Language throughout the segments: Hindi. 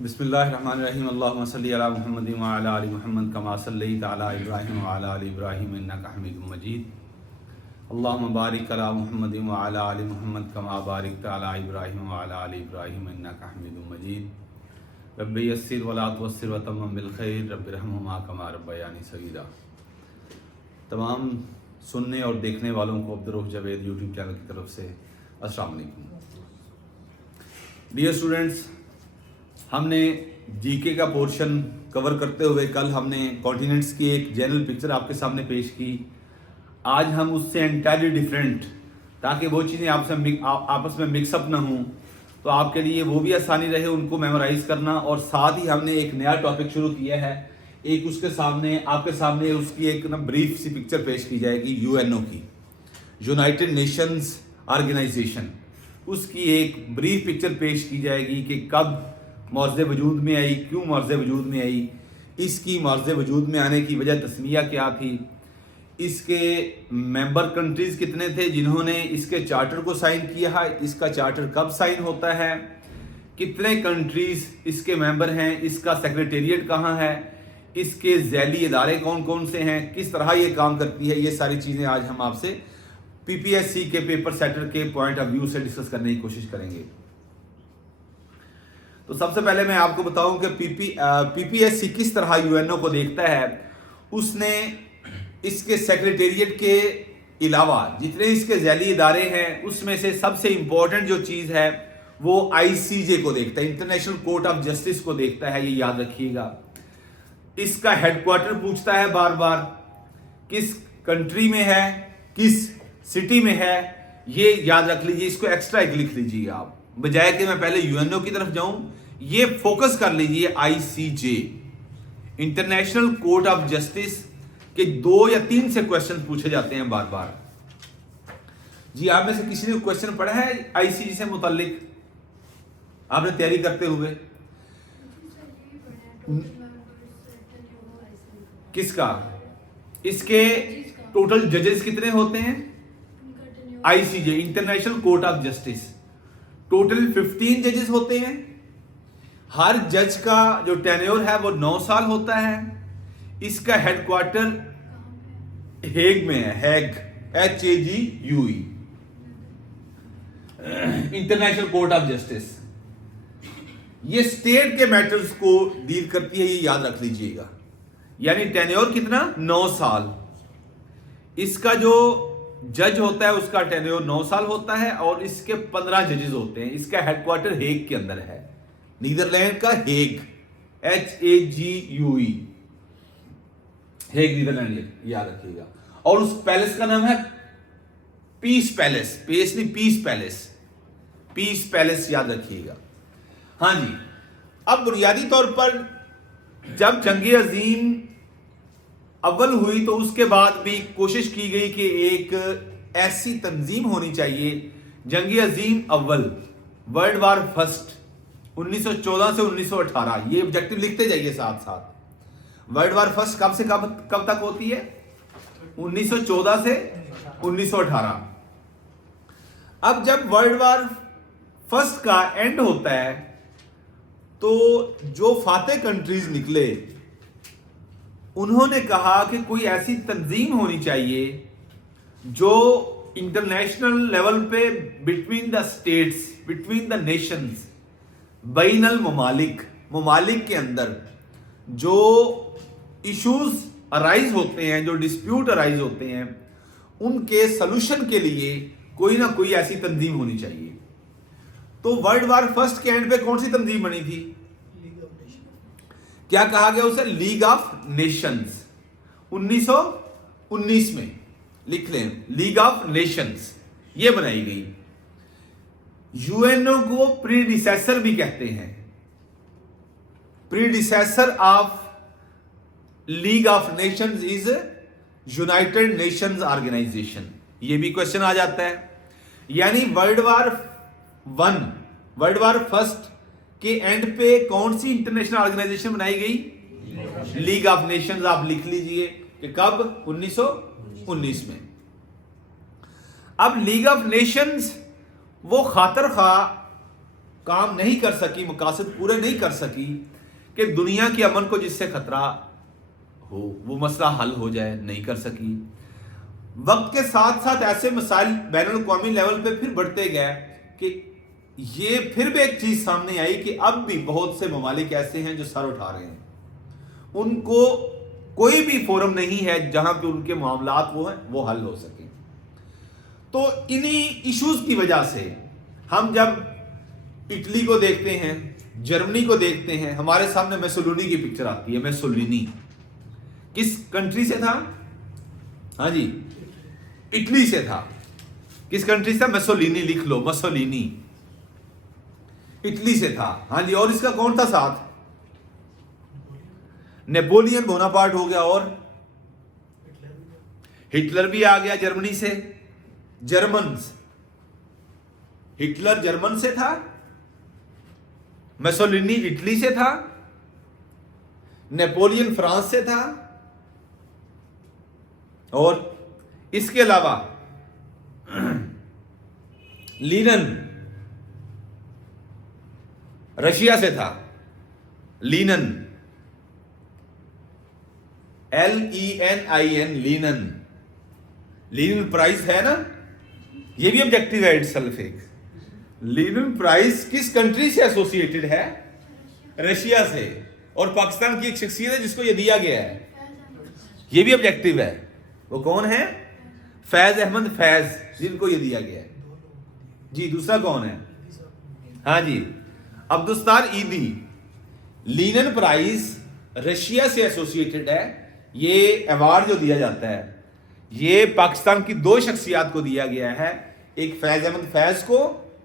बिस्मिल्लाहिर्रहमानिर्रहीम अल्लाहुम्मा सल्लि अला मुहम्मद व अला आलि मुहम्मद कमा सल्लैता अला इब्राहीम व अला आलि इब्राहीम इन्नका हमीदुम मजीद अल्लाहुम्मा बारिक अला मुहम्मद व अला आलि मुहम्मद कमा बारिकता अला इब्राहीम व अला आलि इब्राहीम इन्नका हमीदुम मजीद रब्बि यस्सिर व ला तुअस्सिर व तम्मिम बिल खैर रब्बिरहम्हुमा कमा रब्बयानी सगीरा। तमाम सुनने और देखने वालों को अब्दुर्रऊफ़ जावेद यूट्यूब चैनल की तरफ से अस्सलाम वालेकुम। डियर स्टूडेंट्स, हमने जीके का पोर्शन कवर करते हुए कल हमने कॉन्टिनेंट्स की एक जनरल पिक्चर आपके सामने पेश की। आज हम उससे एंटायरली डिफरेंट, ताकि वो चीज़ें आपस में मिक्सअप ना हों, तो आपके लिए वो भी आसानी रहे उनको मेमोराइज करना। और साथ ही हमने एक नया टॉपिक शुरू किया है, एक उसके सामने आपके सामने उसकी एक ना ब्रीफ सी पिक्चर पेश की जाएगी यूएनओ की, यूनाइटेड नेशंस ऑर्गेनाइजेशन। उसकी एक ब्रीफ पिक्चर पेश की जाएगी कि कब मौज़े वजूद में आई, क्यों मौज़े वजूद में आई, इसकी मौज़े वजूद में आने की वजह तस्मिया क्या थी, इसके मेंबर कंट्रीज़ कितने थे जिन्होंने इसके चार्टर को साइन किया है, इसका चार्टर कब साइन होता है, कितने कंट्रीज़ इसके मेंबर हैं, इसका सेक्रेटेरिएट कहाँ है, इसके ज़ैली इदारे कौन कौन से हैं, किस तरह ये काम करती है, ये सारी चीज़ें आज हम आपसे पीपीएससी के पेपर सेटर के पॉइंट ऑफ व्यू से डिस्कस करने की कोशिश करेंगे। तो सबसे पहले मैं आपको बताऊं कि पीपीएससी किस तरह यूएनओ को देखता है। उसने इसके सेक्रेटेरिएट के अलावा जितने इसके ज़ैली इदारे हैं उसमें से सबसे इंपॉर्टेंट जो चीज़ है वो आईसीजे को देखता है, इंटरनेशनल कोर्ट ऑफ जस्टिस को देखता है, ये याद रखिएगा। इसका हेडक्वार्टर पूछता है बार बार, किस कंट्री में है, किस सिटी में है, ये याद रख लीजिए। इसको एक्स्ट्रा एक लिख लीजिए आप, बजाय कि मैं पहले यूएनओ की तरफ जाऊं, ये फोकस कर लीजिए ICJ, international court of justice के 2 या 3 से क्वेश्चन पूछे जाते हैं बार बार। जी आप में से किसी ने क्वेश्चन पढ़ा है आईसीजे से मुताल्लिक आपने तैयारी करते हुए? किसका? इसके टोटल जजेस कितने होते हैं? ICJ, international court of justice, total 15 जजेस होते हैं। हर जज का जो टेन्योर है वो 9 साल होता है। इसका हेडक्वार्टर हेग में है, हैग, HAGUE, international court of justice. ये स्टेट के मैटर्स को डील करती है, ये याद रख लीजिएगा। यानी टेन्योर कितना? 9 साल। इसका जो जज होता है उसका टेन्योर 9 साल होता है और इसके 15 जजेस होते हैं। इसका हेडक्वार्टर हेग के अंदर है, नीदरलैंड का हेग, HAGUE, हेग नीदरलैंड, याद रखिएगा। और उस पैलेस का नाम है पीस पैलेस, पेस नहीं, पीस पैलेस, पीस पैलेस, याद रखिएगा। हाँ जी, अब बुनियादी तौर पर जब जंग अजीम अव्वल हुई तो उसके बाद भी कोशिश की गई कि एक ऐसी तंजीम होनी चाहिए, जंग अजीम अव्वल, वर्ल्ड वार फर्स्ट, 1914 से 1918, ये ऑब्जेक्टिव लिखते जाइए साथ साथ। वर्ल्ड वार फर्स्ट कब से कब तक होती है? 1914 से 1918। अब जब वर्ल्ड वार फर्स्ट का एंड होता है तो जो फातेह कंट्रीज निकले उन्होंने कहा कि कोई ऐसी तंजीम होनी चाहिए जो इंटरनेशनल लेवल पे between the states, between the nations, बैनल ममालिक के अंदर जो इश्यूज अराइज होते हैं, जो डिस्प्यूट अराइज होते हैं, उनके सलूशन के लिए कोई ना कोई ऐसी तंजीम होनी चाहिए। तो वर्ल्ड वार फर्स्ट के एंड पे कौन सी तंजीम बनी थी? क्या कहा गया उसे? League of Nations. 1919 में लिख लें, लीग ऑफ नेशंस ये बनाई गई। यूएनओ को प्रीडिसेसर भी कहते हैं, predecessor of League of Nations is United Nations Organisation. ये भी क्वेश्चन आ जाता है। यानी वर्ल्ड वार फर्स्ट के एंड पे कौन सी इंटरनेशनल ऑर्गेनाइजेशन बनाई गई? League of Nations. आप लिख लीजिए कि कब? 1919 में। अब लीग ऑफ नेशंस वो खातर खा काम नहीं कर सकी, मकासद पूरे नहीं कर सकी कि दुनिया के अमन को जिससे खतरा हो वो मसला हल हो जाए, नहीं कर सकी। वक्त के साथ साथ ऐसे मसाइल बैनुल अक़वामी लेवल पे फिर बढ़ते गए कि ये फिर भी एक चीज सामने आई कि अब भी बहुत से ममालिक ऐसे हैं जो सर उठा रहे हैं, उनको कोई भी फोरम नहीं है जहां पे उनके मामलात वो हल हो सके। तो इन्हीं इश्यूज की वजह से हम जब इटली को देखते हैं, जर्मनी को देखते हैं, हमारे सामने मेसोलिनी की पिक्चर आती है। मेसोलिनी किस कंट्री से था? हाँ जी, इटली से था। किस कंट्री से? मेसोलिनी लिख लो, मेसोलिनी इटली से था। हाँ जी, और इसका कौन था साथ? नेपोलियन बोनापार्ट हो गया और हिटलर भी आ गया जर्मनी से। जर्मन्स, हिटलर जर्मन से था, मेसोलिनी इटली से था, नेपोलियन फ्रांस से था, और इसके अलावा लीनिन रशिया से था। लीनिन, LENIN, लीनिन। लीनिन प्राइज है ना, ये भी ऑब्जेक्टिव है इटसेल्फ एक। लीनिन प्राइज किस कंट्री से एसोसिएटेड है? रशिया से। और पाकिस्तान की एक शख्सियत है जिसको ये दिया गया है, ये भी ऑब्जेक्टिव है। वो कौन है? फैज अहमद फैज, जिनको ये दिया गया है जी। दूसरा कौन है? हाँ जी, अब्दुस्तार ईदी। लीनिन प्राइज रशिया से एसोसिएटेड है। ये अवार्ड जो दिया जाता है ये पाकिस्तान की दो शख्सियात को दिया गया है, एक फैज अहमद फैज को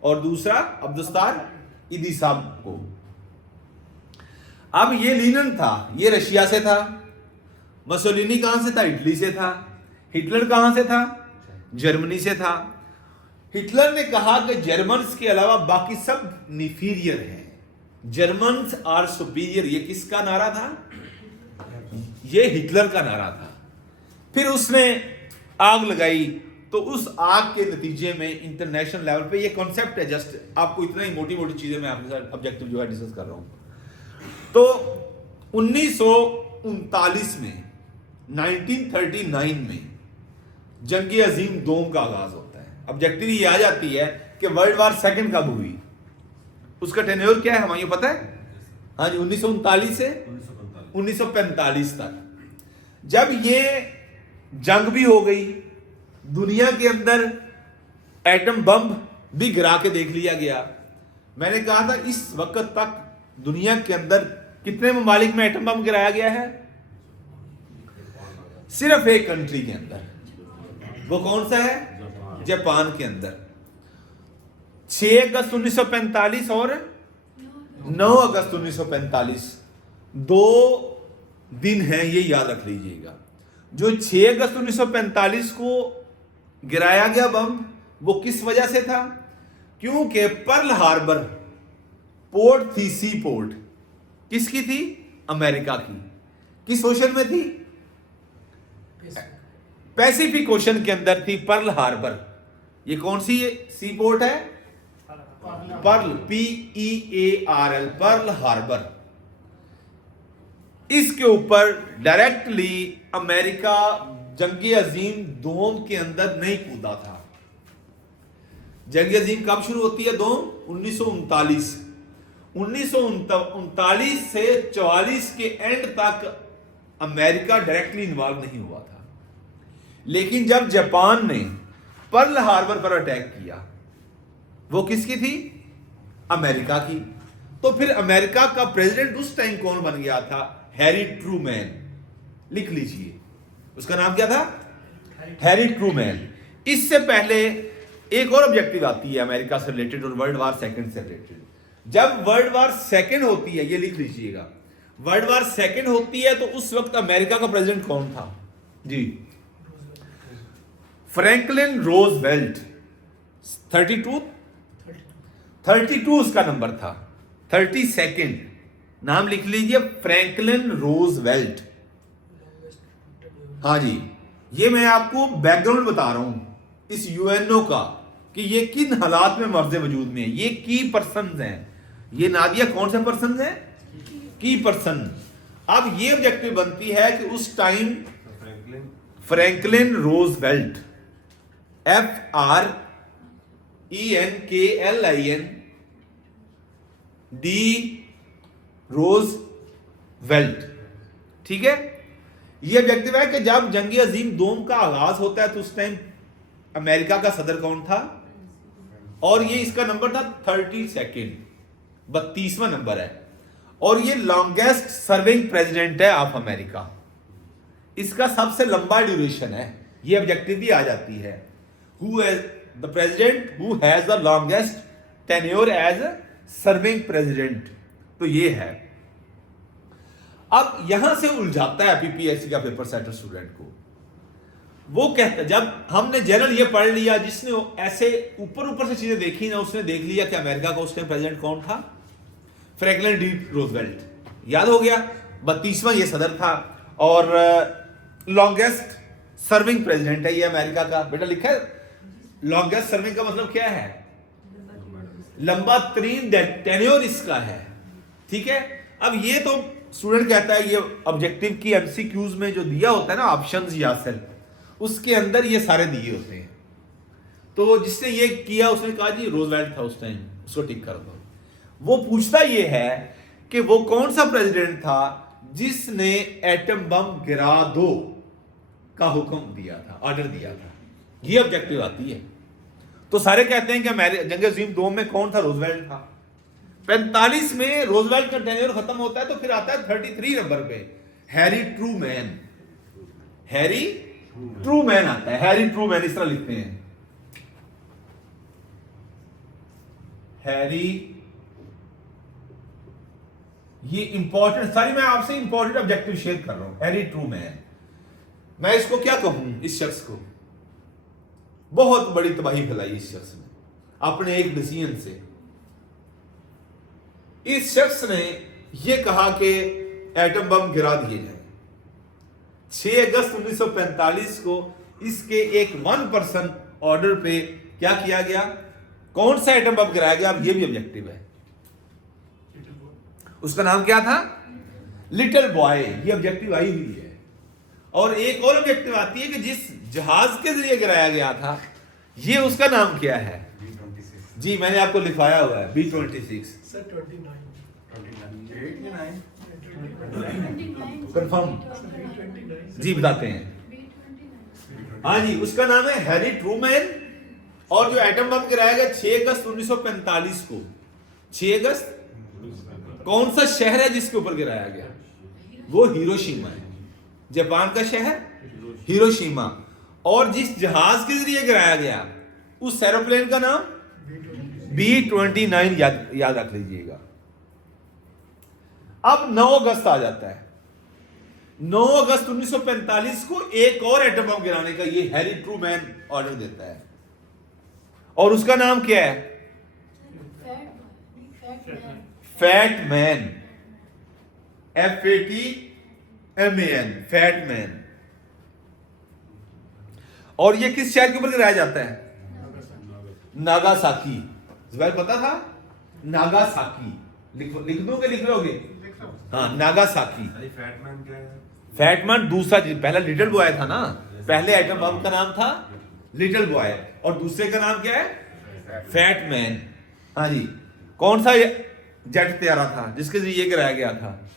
और दूसरा अब्दुस्तार ईदी साहब को। अब ये लीनिन था, ये रशिया से था। मसोलिनी कहां से था? इटली से था। हिटलर कहां से था? जर्मनी से था। हिटलर ने कहा कि जर्मन्स के अलावा बाकी सब इंफीरियर हैं, जर्मन्स आर सुपीरियर। ये किसका नारा था? ये हिटलर का नारा था। फिर उसने आग लगाई, तो उस आग के नतीजे में इंटरनेशनल लेवल पे ये कॉन्सेप्ट है, जस्ट आपको इतना ही मोटी मोटी चीजें मैं आपके साथ ऑब्जेक्टिव जो है डिस्कस कर रहा हूं। तो 1939 में, 1939 में जंग अजीम दोम का आगाज होता है। ऑब्जेक्टिव ये आ जाती है कि वर्ल्ड वार सेकंड कब हुई, उसका टेन्योर क्या है हमें पता है? हाँ जी, 1939 से 1945 तक। जब ये जंग भी हो गई, दुनिया के अंदर एटम बम भी गिरा के देख लिया गया। मैंने कहा था इस वक्त तक दुनिया के अंदर कितने ममालिक में एटम बम गिराया गया है? सिर्फ एक कंट्री के अंदर। वो कौन सा है? जापान के अंदर। 6 अगस्त 1945 और 9 अगस्त 1945 दो दिन हैं, ये याद रख लीजिएगा। जो 6 अगस्त 1945 को गिराया गया बम, वो किस वजह से था? क्योंकि पर्ल हार्बर पोर्ट थी, सी पोर्ट किसकी थी? अमेरिका की। किस ओशन में थी? पैसिफिक ओशन के अंदर थी पर्ल हार्बर। ये कौन सी सी पोर्ट है? Pearl, PEARL, Pearl Harbor. इसके ऊपर डायरेक्टली अमेरिका जंग अजीम दोम के अंदर नहीं कूदा था। जंग अजीम कब शुरू होती है? दोम 1939। 1939 से 44 के एंड तक अमेरिका डायरेक्टली इन्वॉल्व नहीं हुआ था। लेकिन जब जापान ने पर्ल हार्बर पर अटैक किया, वो किसकी थी? अमेरिका की। तो फिर अमेरिका का प्रेसिडेंट उस टाइम कौन बन गया था? Harry Trueman. लिख लीजिए, उसका नाम क्या था? Harry Trueman. इससे पहले एक और ऑब्जेक्टिव आती है अमेरिका से रिलेटेड और वर्ल्ड वार सेकंड से रिलेटेड। जब वर्ल्ड वार सेकंड होती है, ये लिख लीजिएगा, वर्ल्ड वार सेकंड होती है तो उस वक्त अमेरिका का प्रेसिडेंट कौन था जी? Franklin Roosevelt. 32 उसका नंबर था। 32nd नाम लिख लीजिए, फ्रैंकलिन रोजवेल्ट। हाँ जी, ये मैं आपको बैकग्राउंड बता रहा हूं इस यूएनओ का कि ये किन हालात में मर्ज वजूद में है। ये की पर्सन्स हैं ये नादिया कौन से पर्सन है? की पर्सन। अब ये ऑब्जेक्टिव बनती है कि उस time Franklin Roosevelt, FRENKLIN Roosevelt, ठीक है। ये ऑब्जेक्टिव है कि जब जंग अजीम दोम का आगाज होता है तो उस टाइम अमेरिका का सदर कौन था? और ये इसका नंबर था 32nd, 32वां नंबर है, और ये लॉन्गेस्ट सर्विंग प्रेसिडेंट है ऑफ अमेरिका। इसका सबसे लंबा ड्यूरेशन है। ये ऑब्जेक्टिव भी आ जाती है, who is the president who has the longest tenure as serving president. तो ये है। अब यहां से उलझाता है पीपीएससी का पेपर सेटर स्टूडेंट को। वो कहता, जब हमने जनरल ये पढ़ लिया, जिसने ऐसे ऊपर ऊपर से चीजें देखी ना, उसने देख लिया कि अमेरिका का उस टाइम प्रेसिडेंट कौन था? फ्रैंकलिन डी रोजवेल्ट, याद हो गया। 32वां ये सदर था और लॉन्गेस्ट सर्विंग प्रेसिडेंट है ये अमेरिका का। बेटा लिखा है लॉन्गेस्ट सर्विंग का मतलब क्या है? लंबा तरीन टेन्योर इसका है, ठीक है। अब ये तो स्टूडेंट कहता है, ये ऑब्जेक्टिव की एमसीक्यूज में जो दिया होता है ना ऑप्शंस या सेल, उसके अंदर ये सारे दिए होते हैं। तो जिसने ये किया उसने कहा जी रोजवेल्ट था उस टाइम, उसको टिक कर दो। वो पूछता ये है कि वो कौन सा प्रेसिडेंट था जिसने एटम बम गिरा दो का हुक्म दिया था, ऑर्डर दिया था। ये ऑब्जेक्टिव आती है। तो सारे कहते हैं कि जंग अजीम दोम में कौन था? रोजवेल्ट था। 45 में रोजवेल्ट का टेन्योर खत्म होता है तो फिर आता है 33 नंबर पे हैरी ट्रूमैन। हैरी ट्रूमैन आता है। हैरी ट्रूमैन इस तरह लिखते हैं, हैरी। ये इंपॉर्टेंट, सारी मैं आपसे इंपॉर्टेंट ऑब्जेक्टिव शेयर कर रहा हूं। हैरी ट्रूमैन, मैं इसको क्या कहूं? इस शख्स को बहुत बड़ी तबाही फैलाई इस शख्स ने अपने एक डिसीजन से। इस शख्स ने यह कहा कि एटम बम गिरा दिए जाए। 6 अगस्त 1945 को इसके एक 1% ऑर्डर पे क्या किया गया? कौन सा एटम बम गिराया गया? अब ये भी ऑब्जेक्टिव है। उसका नाम क्या था? Little boy. ये ऑब्जेक्टिव आई हुई है। और एक और ऑब्जेक्टिव आती है कि जिस जहाज के जरिए गिराया गया था, ये उसका नाम क्या है? जी मैंने आपको लिखवाया हुआ है B-26। कंफर्म जी बताते हैं। हाँ जी, उसका नाम है हैरी ट्रूमैन। और जो एटम बम गिराया गया 6 अगस्त 1945 को, 6 अगस्त, कौन सा शहर है जिसके ऊपर गिराया गया? वो हिरोशिमा है, जापान का शहर हिरोशिमा। और जिस जहाज के जरिए गिराया गया उस एरोप्लेन का नाम B-29 याद रख लीजिएगा। अब 9 अगस्त आ जाता है। 9 अगस्त 1945 को एक और एटम बम गिराने का ये हैरी ट्रूमैन ऑर्डर देता है। और उसका नाम क्या है? Fat man, FATMAN, fat man. और ये किस शहर के ऊपर गिराया जाता है? नागासाकी। जुबैर पता था? नागासाकी। लिख दोगे? लिख लोगे? हाँ, नागासाकी। फैटमैन क्या है? फैटमैन दूसरा, पहला लिटिल बॉय था ना। पहले एटम बम का नाम था लिटिल बॉय और दूसरे का नाम क्या है? फैटमैन। हाँ जी। कौन सा जेट तैयारा था जिसके जरिए गिराया गया था?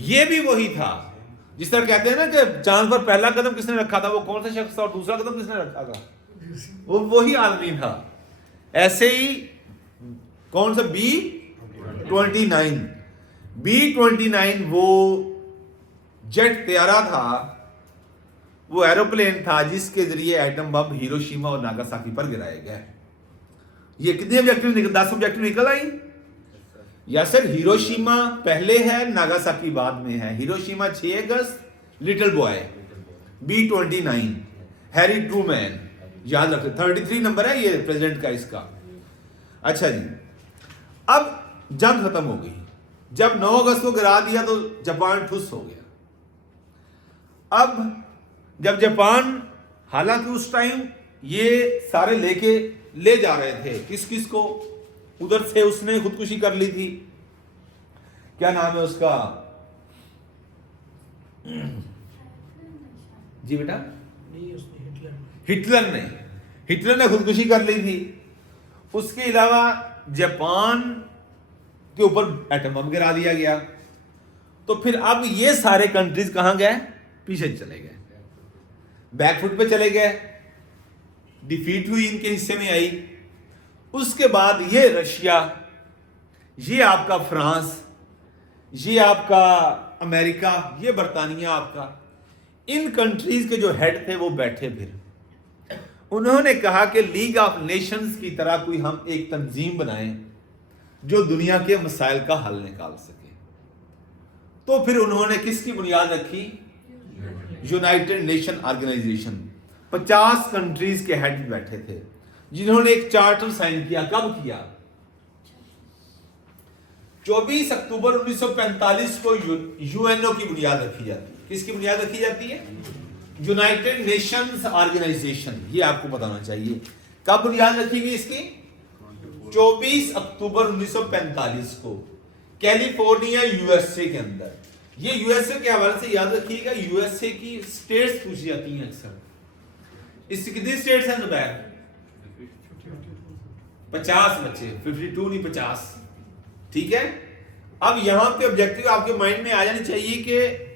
ये भी वही था। जिस तरह कहते हैं ना कि चांद पर पहला कदम किसने रखा था, वो कौन सा शख्स था, और दूसरा कदम किसने रखा था? वो वही आदमी था। ऐसे ही कौन सा B-29 वो जेट तैयारा था, वो एरोप्लेन था जिसके जरिए एटम बम हिरोशिमा और नागासाकी पर गिराया गया। ये कितने ऑब्जेक्टिव 10 ऑब्जेक्टिव निकल आई? या सर हिरोशिमा पहले है, नागासाकी बाद में है। हिरोशिमा 6 अगस्त, little boy B-29, Harry Truman, याद रखें। 33 नंबर है ये प्रेसिडेंट का इसका। अच्छा जी, अब जंग खत्म हो गई। जब 9 अगस्त को गिरा दिया तो जापान ठुस हो गया। अब जब जापान, हालांकि उस टाइम ये सारे ले जा रहे थे किस किस को? उधर से उसने खुदकुशी कर ली थी, क्या नाम है उसका, जी बेटा, हिटलर ने खुदकुशी कर ली थी। उसके अलावा जापान के ऊपर एटम बम गिरा दिया गया। तो फिर अब ये सारे कंट्रीज कहां गए, पीछे चले गए, बैकफुट पे चले गए, डिफीट हुई, इनके हिस्से में आई। उसके बाद ये रशिया, ये आपका फ्रांस, ये आपका अमेरिका, ये बरतानिया आपका, इन कंट्रीज के जो हेड थे वो बैठे, फिर उन्होंने कहा कि लीग ऑफ नेशंस की तरह कोई हम एक तंजीम बनाएं जो दुनिया के मसाइल का हल निकाल सके। तो फिर उन्होंने किसकी बुनियाद रखी, यूनाइटेड नेशन ऑर्गेनाइजेशन। 50 कंट्रीज के हेड बैठे थे जिन्होंने एक चार्टर साइन किया। कब किया, 24 अक्टूबर 1945 को यूएनओ की बुनियाद रखी जाती है। किसकी बुनियाद रखी जाती है, यूनाइटेड नेशंस ऑर्गेनाइजेशन। ये आपको बताना चाहिए कब बुनियाद रखी गई इसकी, 24 अक्टूबर 1945 को कैलिफोर्निया यूएसए के अंदर। ये यूएसए के हवाले से याद रखिएगा, यूएसए की स्टेट्स पूछी जाती हैं अक्सर। इसकी कितनी स्टेट्स हैं जुबैर, 50 बच्चे, 52 नहीं 50, ठीक है। अब यहां पे ऑब्जेक्टिव आपके माइंड में आ जानी चाहिए कि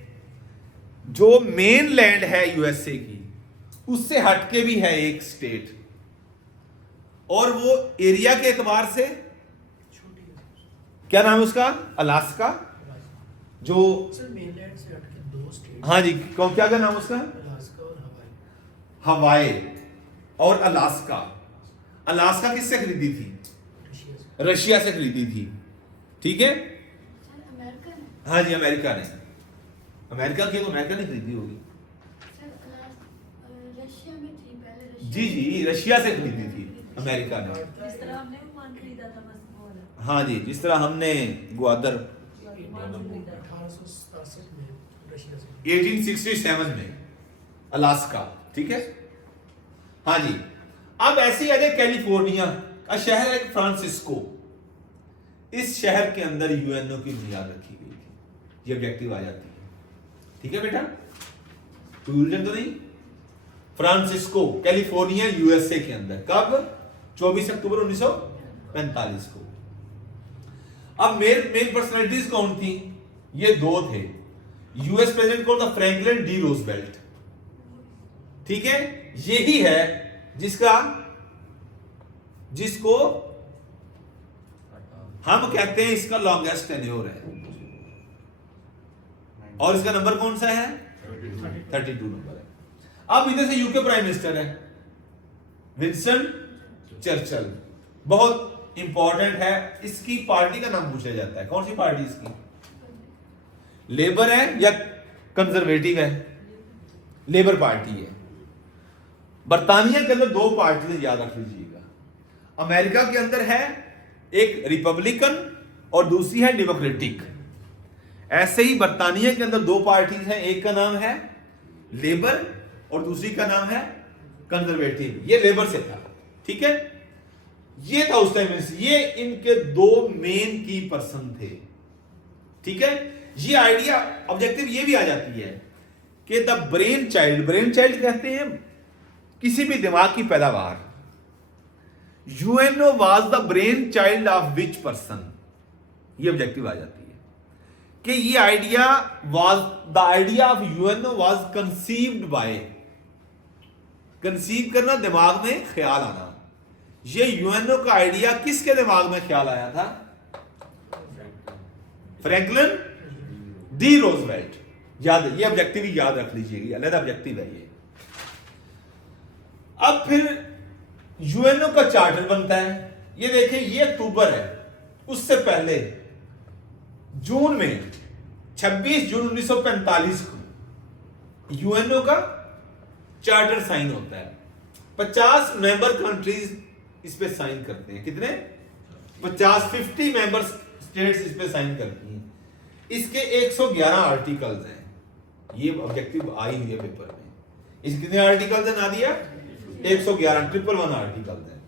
जो मेन लैंड है यूएसए की, उससे हटके भी है एक स्टेट, और वो एरिया के एतबार से क्या नाम है उसका, अलास्का, जो मेनलैंड से हटके 2 स्टेट, हाँ जी, कौन, क्या नाम उसका, अलास्का और हवाई और अलास्का। अलास्का किससे खरीदी थी, रशिया से खरीदी थी, ठीक है। हाँ जी, अमेरिका ने, अमेरिका की तो अमेरिका ने खरीदी होगी, रशिया में थी पहले, जी जी, रशिया से खरीदी थी अमेरिका ने। जिस तरह हमने ओमान खरीदा था, बस वो वाला। हाँ जी, जिस तरह हमने ग्वादर 1867 में रशिया से, 1867 में अलास्का, ठीक है। हाँ जी, अब ऐसे ही आ जाए कैलिफोर्निया का शहर है फ्रांसिस्को। इस शहर के अंदर यूएनओ की बुनियाद रखी गई थी। ये ऑब्जेक्टिव आ जाती है, ठीक है बेटा, कोई उलझन तो नहीं। फ्रांसिस्को कैलिफोर्निया यूएसए के अंदर, कब, 24 अक्टूबर 1945 को। अब मेन पर्सनालिटीज कौन थी, ये 2 थे। यूएस प्रेसिडेंट कौन था, फ्रैंकलिन डी रूजवेल्ट, ठीक है। यही है जिसको हम कहते हैं इसका लॉन्गेस्ट टेन्योर है, और इसका नंबर कौन सा है, 32 नंबर है। अब इधर से यूके प्राइम मिनिस्टर है विंस्टन चर्चिल, बहुत इंपॉर्टेंट है। इसकी पार्टी का नाम पूछा जाता है, कौन सी पार्टी इसकी, लेबर है या कंजर्वेटिव है, लेबर पार्टी है। बरतानिया के अंदर 2 पार्टी याद रख लीजिएगा, अमेरिका के अंदर है एक रिपब्लिकन और दूसरी है डेमोक्रेटिक। ऐसे ही बरतानिया के अंदर 2 पार्टीज हैं, एक का नाम है लेबर और दूसरी का नाम है कंजर्वेटिव। ये लेबर से था, ठीक है। ये था उस टाइम, ये इनके 2 मेन की पर्सन थे, ठीक है। ये आइडिया ऑब्जेक्टिव ये भी आ जाती है कि द ब्रेन चाइल्ड कहते हैं किसी भी दिमाग की पैदावार। UNO was the brain child of which person, ये ऑब्जेक्टिव आ जाती है कि ये idea was the idea of UNO was conceived bye, conceive करना, दिमाग में ख्याल आना। ये यूएनओ का आइडिया किसके दिमाग में ख्याल आया था, फ्रैंकलिन डी रूजवेल्ट। याद, ये ऑब्जेक्टिव ही याद रख लीजिएगा, अलग ऑब्जेक्टिव है ये। अब फिर यूएनओ का चार्टर बनता है, ये देखिए, ये अक्टूबर है, उससे पहले जून में 26 जून 1945 को यूएनओ का चार्टर साइन होता है। 50 मेंबर कंट्रीज इस पे साइन करते हैं, कितने, 50 मेंबर स्टेट्स इस पे साइन करती हैं। इसके 111 आर्टिकल्स हैं, ये ऑब्जेक्टिव आई हुई है पेपर में। इसके कितने आर्टिकल्स हैं नादिया, 111, 111 आर्टिकल्स हैं।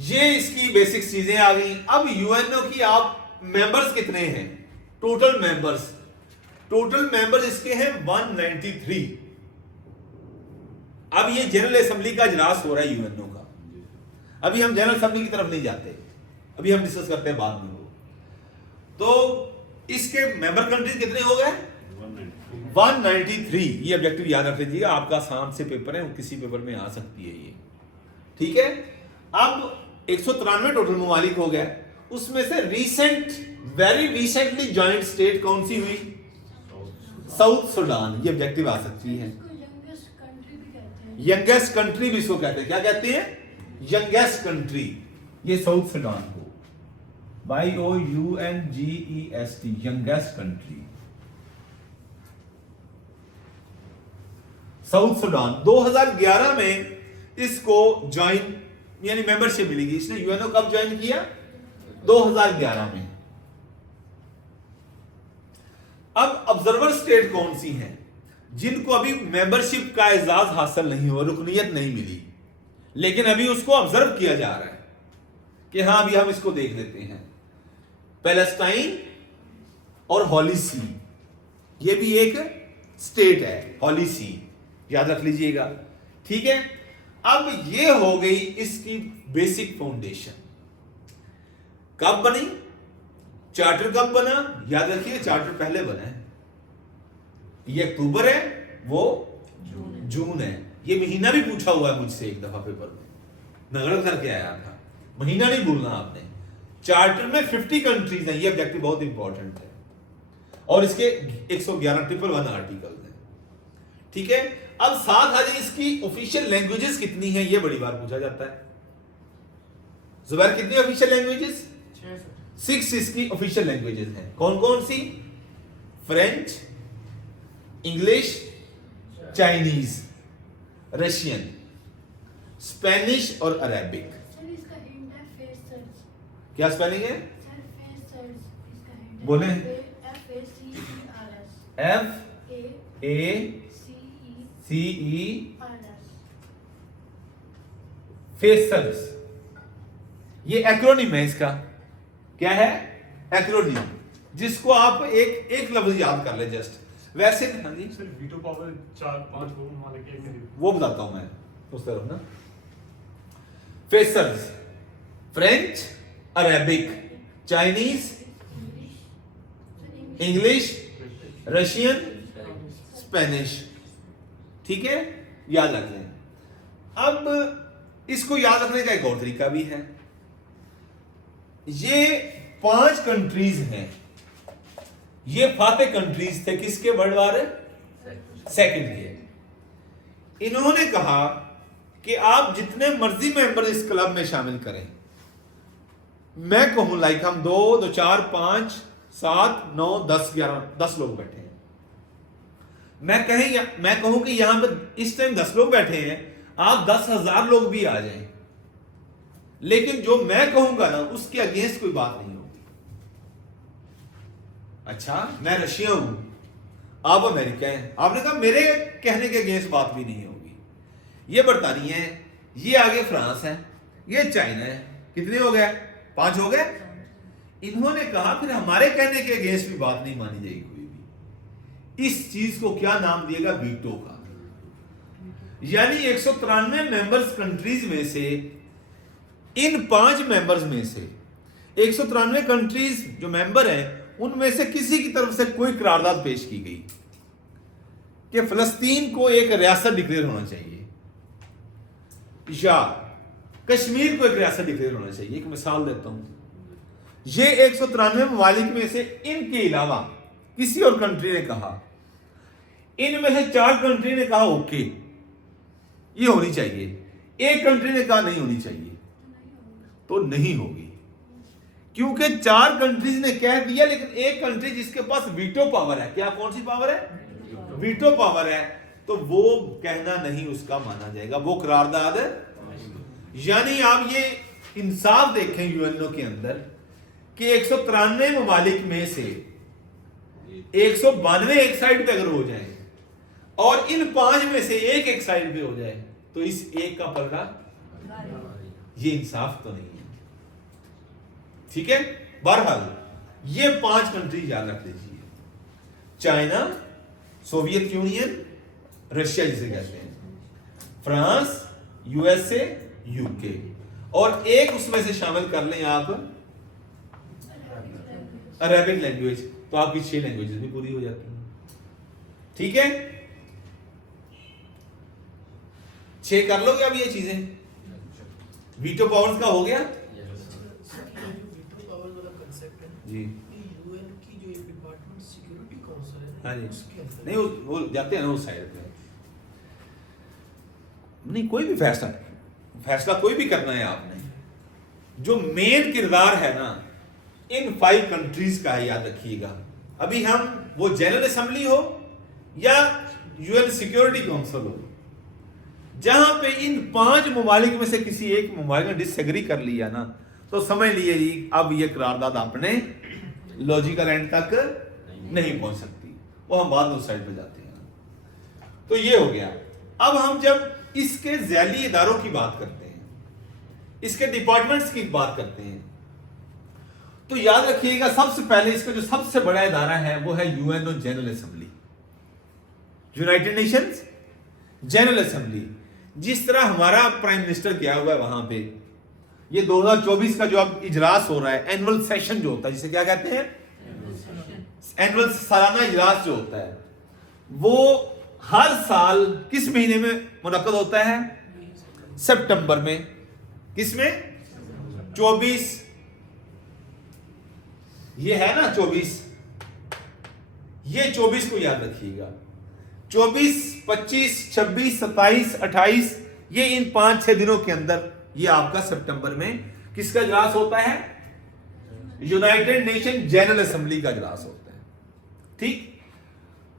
ये इसकी बेसिक चीजें आ गई। अब यूएनओ की आप मेंबर्स कितने हैं, टोटल मेंबर्स इसके हैं 193। अब ये जनरल असेंबली का इजलास हो रहा है यूएनओ का। अभी हम जनरल असेंबली की तरफ नहीं जाते, अभी हम डिस्कस करते हैं बाद में। तो इसके मेंबर कंट्रीज कितने हो गए, 193। ये ऑब्जेक्टिव याद रख लीजिएगा, आपका आसान से पेपर है, किसी पेपर में आ सकती है ये, ठीक है। अब 193 टोटल ममालिक हो गया, उसमें से वेरी रिसेंटली ज्वाइंट स्टेट कौन सी हुई, साउथ सुडान। ये ऑब्जेक्टिव आ सकती है। यंगेस्ट कंट्री भी इसको कहते हैं, क्या कहते हैं, यंगेस्ट कंट्री। ये साउथ सुडान को YOUNGEST, youngest country south Sudan. 2011 में इसको ज्वाइन यानी मेंबरशिप मिलेगी। इसने यूएनओ कब ज्वाइन किया, 2011 में। अब ऑब्जर्वर स्टेट कौन सी हैं, जिनको अभी मेंबरशिप का एजाज हासिल नहीं हुआ, रुकनियत नहीं मिली, लेकिन अभी उसको ऑब्जर्व किया जा रहा है कि हां अभी हम इसको देख लेते हैं। पैलेस्टाइन और हॉली सी, ये भी एक स्टेट है, हॉली सी, याद रख लीजिएगा, ठीक है। अब ये हो गई इसकी बेसिक फाउंडेशन। कब बनी, चार्टर कब बना, याद रखिए चार्टर पहले बना है, ये अक्टूबर है, वो जून है। ये महीना भी पूछा हुआ है मुझसे एक दफा पेपर में, नगड़ करके आया था, महीना नहीं भूलना आपने। चार्टर में 50 कंट्रीज हैं, ये ऑब्जेक्टिव बहुत इंपॉर्टेंट है, और इसके 111 आर्टिकल हैं, ठीक है। अब साथ आ जाए इसकी ऑफिशियल लैंग्वेजेस कितनी हैं, ये बड़ी बार पूछा जाता है। जुबैर कितनी ऑफिशियल लैंग्वेजेस, 6 इसकी ऑफिशियल लैंग्वेजेस हैं। कौन कौन सी, French, English, Chinese, Russian, Spanish और अरेबिक। क्या स्पेलिंग है, बोले, FACE फेसर्स। ये एक्रोनिम है इसका, क्या है, एक्रोनिम, जिसको आप एक लफ्ज याद कर ले जस्ट। वैसे हाँ जी सर, वीटो पावर 4-5 लोगों वाले के वो बताता हूं मैं उस तरफ ना। Freshers, French, Arabic, Chinese, English, Russian, Spanish, ठीक है, याद रख लें। अब इसको याद रखने का एक और तरीका भी है। ये 5 कंट्रीज हैं, ये फाते कंट्रीज थे किसके, वर्ल्ड वार सेकंड के। इन्होंने कहा कि आप जितने मर्जी मेंबर इस क्लब में शामिल करें। मैं कहूं लाइक हम 2, 4, 5, 7, 9, 10, 11, 10 लोग बैठे हैं। मैं कहूं कि यहां पर इस टाइम 10 लोग बैठे हैं, आप 10,000 लोग भी आ जाएं, लेकिन जो मैं कहूंगा ना उसके अगेंस्ट कोई बात नहीं होगी। अच्छा, मैं रशिया हूं, आप अमेरिका हैं, आपने कहा मेरे कहने के अगेंस्ट बात भी नहीं होगी। ये बरतानिया है, ये आगे फ्रांस है, ये चाइना है, कितने हो गए, 5 हो गए। इन्होंने कहा फिर हमारे कहने के अगेंस्ट भी बात नहीं मानी जाएगी कोई भी। इस चीज को क्या नाम दिएगा, वीटो का। यानी 193 मेंबर्स कंट्रीज में से इन 5 मेंबर्स में से 193 कंट्रीज जो मेंबर हैं उनमें से किसी की तरफ से कोई करारदाद पेश की गई कि फलस्तीन को एक रियासत डिक्लेयर होना चाहिए या कश्मीर को एक रियासत डिक्लेयर होना चाहिए। एक मिसाल देता हूं, ये 193 ममालिक में से इनके अलावा किसी और कंट्री ने कहा, इनमें से 4 कंट्री ने कहा ओके ये होनी चाहिए, एक कंट्री ने कहा नहीं होनी चाहिए, तो नहीं होगी, क्योंकि 4 कंट्रीज ने कह दिया, लेकिन एक कंट्री जिसके पास वीटो पावर है, क्या कौन सी पावर है, वीटो पावर है, तो वो कहना नहीं उसका माना जाएगा, वो करारदाद। यानी आप ये इंसाफ देखें यूएनओ के अंदर कि 193 ममालिक में से 192 एक साइड पे अगर हो जाए और इन 5 में से एक साइड पे हो जाए, तो इस एक का पलड़ा, ये इंसाफ तो नहीं है। ठीक है, बहरहाल ये 5 कंट्री याद रख लीजिए, चाइना, सोवियत यूनियन, रशिया जिसे कहते हैं, फ्रांस, यूएसए, यूके, और एक उसमें से शामिल कर लें आप अरेबिक लैंग्वेज, तो आपकी 6 लैंग्वेजेस भी पूरी हो जाती हैं। ठीक है, 6 कर लोगे अब ये चीजें। वीटो पावर्स का हो गया वीटो पावर वाला कांसेप्ट है जी। यूएन की जो एक डिपार्टमेंट सिक्योरिटी काउंसिल है हाँ जी, उसके अंदर नहीं वो जाते हैं ना उस साइड पे। नहीं, कोई भी फैसला कोई भी करना है आपने, जो मेन किरदार है ना इन 5 कंट्रीज का है, याद रखिएगा। अभी हम वो जनरल असेंबली हो या यूएन सिक्योरिटी काउंसिल हो, जहां पे इन 5 ममालिक में से किसी एक ममालिक ने डिसएग्री कर लिया ना, तो समझ लीजिए जी अब ये करारदाद अपने लॉजिकल एंड तक नहीं पहुंच सकती, वो हम बाद में उस साइड पे जाते हैं। तो ये हो गया। अब हम जब इसके ज़ैली इदारों की बात करते हैं, इसके डिपार्टमेंट्स की बात करते हैं, तो याद रखिएगा सबसे पहले इसका जो सबसे बड़ा इदारा है वो है UNO general assembly, United Nations general assembly. जिस तरह हमारा प्राइम मिनिस्टर गया हुआ है वहां पे, ये 2024 का जो अब इजलास हो रहा है, एनुअल सेशन जो होता है, जिसे क्या कहते हैं, एनुअल सालाना इजलास जो होता है, वो हर साल किस महीने में मुनक्कद होता है? सितंबर में। किसमें? 24, ये है ना 24, ये 24 को याद रखिएगा। 24, 25, 26, 27, 28, ये इन 5-6 दिनों के अंदर ये आपका सितंबर में किसका इजलास होता है? यूनाइटेड नेशन जनरल असेंबली का इजलास होता है। ठीक,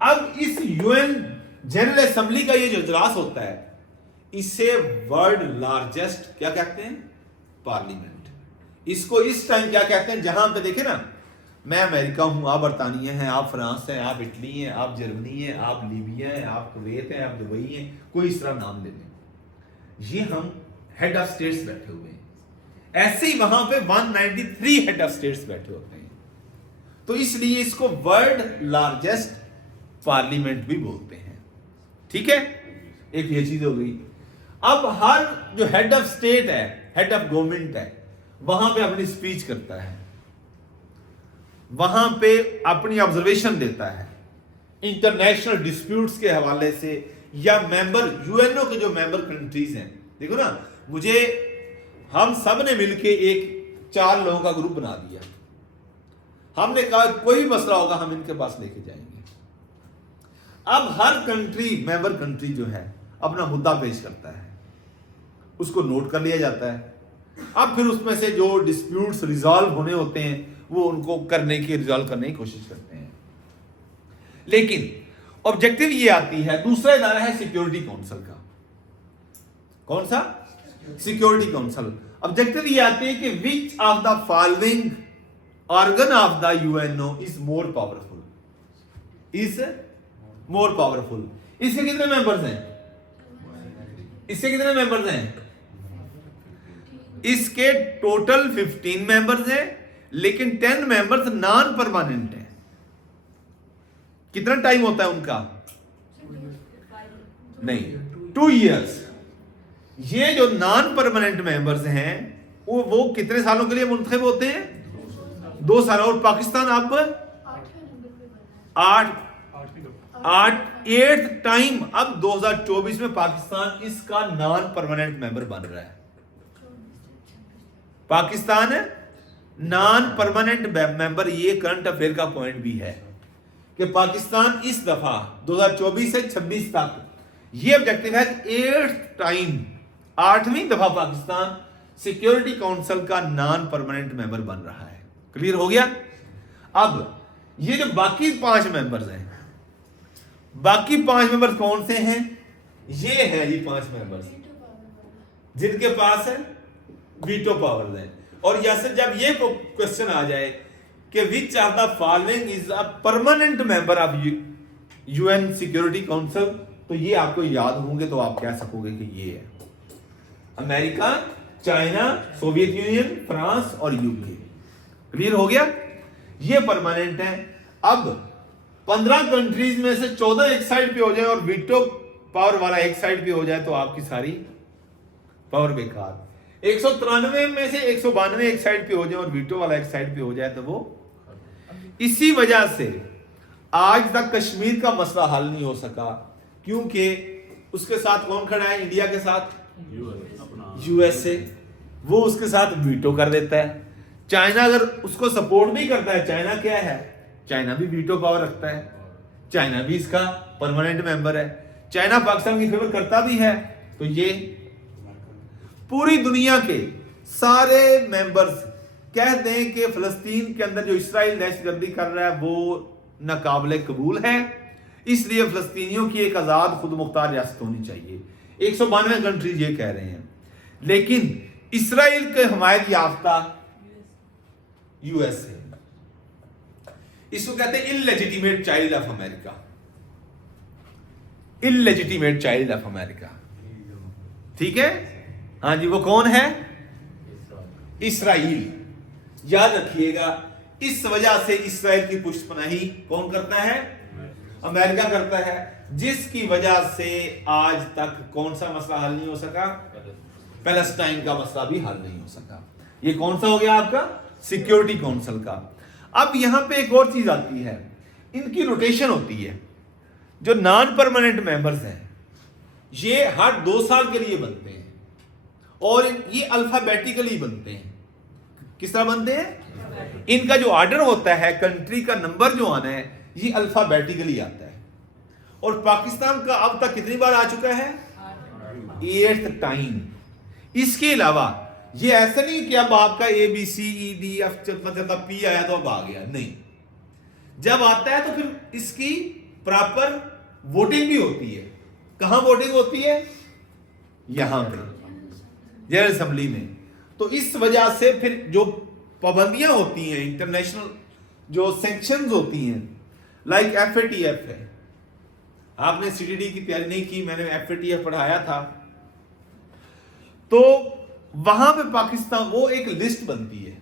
अब इस यूएन जनरल असेंबली का ये जो इजलास होता है, इसे वर्ल्ड लार्जेस्ट क्या कहते हैं? पार्लियामेंट। इसको इस टाइम क्या कहते हैं? जहां पे देखे ना, मैं अमेरिका हूं, आप बरतानिया हैं, आप फ्रांस हैं, आप इटली हैं, आप जर्मनी हैं, आप लीबिया हैं, आप कुवैत हैं, आप दुबई हैं, कोई इस तरह नाम ले लें, ये हम हेड ऑफ स्टेट्स बैठे हुए हैं। ऐसे ही वहां पे 193 हेड ऑफ स्टेट्स बैठे होते हैं, तो इसलिए इसको वर्ल्ड लार्जेस्ट पार्लियामेंट भी बोलते हैं। ठीक है, एक ये चीज हो गई। अब हर जो हेड ऑफ स्टेट है, हेड ऑफ गवर्नमेंट है, वहां पे अपनी स्पीच करता है, वहां पे अपनी ऑब्जर्वेशन देता है इंटरनेशनल डिस्प्यूट्स के हवाले से, या मेंबर यूएनओ के जो मेंबर कंट्रीज हैं। देखो ना, मुझे हम सब ने मिलके एक 4 लोगों का ग्रुप बना दिया, हमने कहा कोई मसला होगा हम इनके पास लेके जाएंगे। अब हर कंट्री, मेंबर कंट्री जो है, अपना मुद्दा पेश करता है, उसको नोट कर लिया जाता है। अब फिर उसमें से जो डिस्प्यूट्स रिजॉल्व होने होते हैं, वो उनको रिजॉल्व करने की कोशिश करते हैं। लेकिन ऑब्जेक्टिव ये आती है, दूसरा इदारा है सिक्योरिटी काउंसिल का। कौन सा? Security council. ऑब्जेक्टिव ये आती है कि which of the following organ of the UNO is more powerful, इसके कितने मेंबर्स हैं? इसके टोटल 15 मेंबर्स हैं, लेकिन 10 मेंबर्स नॉन परमानेंट हैं। कितना टाइम होता है उनका? नहीं, 2 years। ये जो नॉन परमानेंट मेंबर्स हैं वो कितने सालों के लिए मुंतखब होते हैं? 2 साल। और पाकिस्तान अब 8th टाइम अब 2024 में पाकिस्तान इसका नॉन परमानेंट मेंबर बन रहा है। पाकिस्तान नॉन परमानेंट मेंबर, ये करंट अफेयर का पॉइंट भी है कि पाकिस्तान इस दफा 2024 से 26 तक, ये ऑब्जेक्टिव है 8th टाइम, 8वीं दफा पाकिस्तान सिक्योरिटी काउंसिल का नॉन परमानेंट मेंबर बन रहा है। क्लियर हो गया? अब ये जो बाकी 5 मेंबर्स हैं, बाकी 5 मेंबर्स कौन से हैं? ये हैं ये 5 मेंबर्स जिनके पास है वीटो पावर है। और जैसे जब ये क्वेश्चन आ जाए कि which of the following is a permanent member of UN security council, तो ये आपको याद होंगे, तो आप कह सकोगे कि ये है America, China, Soviet union, France और यूके। क्लियर हो गया? ये परमानेंट है। अब 15 कंट्रीज में से 14 एक साइड पे हो जाए और वीटो पावर वाला एक साइड पे हो जाए तो आपकी सारी पावर बेकार। 193 में से 192 एक साइड पे हो जाए और वीटो वाला एक साइड पे हो जाए तो वो, इसी वजह से आज तक कश्मीर का मसला हल नहीं हो सका, क्योंकि उसके साथ कौन खड़ा है? इंडिया के साथ यूएसए, वो उसके साथ वीटो कर देता है। चाइना अगर उसको सपोर्ट भी करता है, चाइना क्या है? चाइना भी वीटो पावर रखता है, चाइना भी इसका परमानेंट मेंबर है। चाइना पाकिस्तान की फेवर करता भी है, तो ये पूरी दुनिया के सारे मेंबर्स कहते हैं कि फिलिस्तीन के अंदर जो इसराइल दहशतगर्दी कर रहा है वो नाकाबिले कबूल है, इसलिए फिलिस्तीनियों की एक आजाद खुद मुख्तार रियासत होनी चाहिए। 192 कंट्रीज ये कह रहे हैं, लेकिन इसराइल के हमायत याफ्ता यूएसए, इसको कहते हैं illegitimate child of America. Illegitimate child of America, ठीक है? हाँ जी, वो कौन है? इसराइल। याद रखिएगा, इस वजह से इसराइल की पुष्टपनाही कौन करता है? अमेरिका करता है, जिसकी वजह से आज तक कौन सा मसला हल नहीं हो सका? पैलेस्टाइन का मसला भी हल नहीं हो सका। ये कौन सा हो गया आपका? सिक्योरिटी काउंसिल का। अब यहां पे एक और चीज आती है, इनकी रोटेशन होती है। जो नॉन परमानेंट मेंबर्स हैं ये हर 2 साल के लिए बनते हैं और ये अल्फाबेटिकली बनते हैं। किस तरह बनते हैं? इनका जो ऑर्डर होता है, कंट्री का नंबर जो आना है, ये अल्फाबेटिकली आता है। और पाकिस्तान का अब तक कितनी बार आ चुका है? 8th time. इसके अलावा ये ऐसा नहीं कि अब आपका ABCEDF चलता P आया तो अब आ गया, नहीं। जब आता है तो फिर इसकी प्रॉपर वोटिंग भी होती है। कहां वोटिंग होती है? यहां पे जनरल असेंबली में। तो इस वजह से फिर जो पाबंदियां होती हैं, इंटरनेशनल जो सैंक्शंस होती हैं, लाइक FATF है। आपने CTD की तैयारी नहीं की, मैंने FATF पढ़ाया था। तो वहां पे पाकिस्तान वो एक लिस्ट बनती है,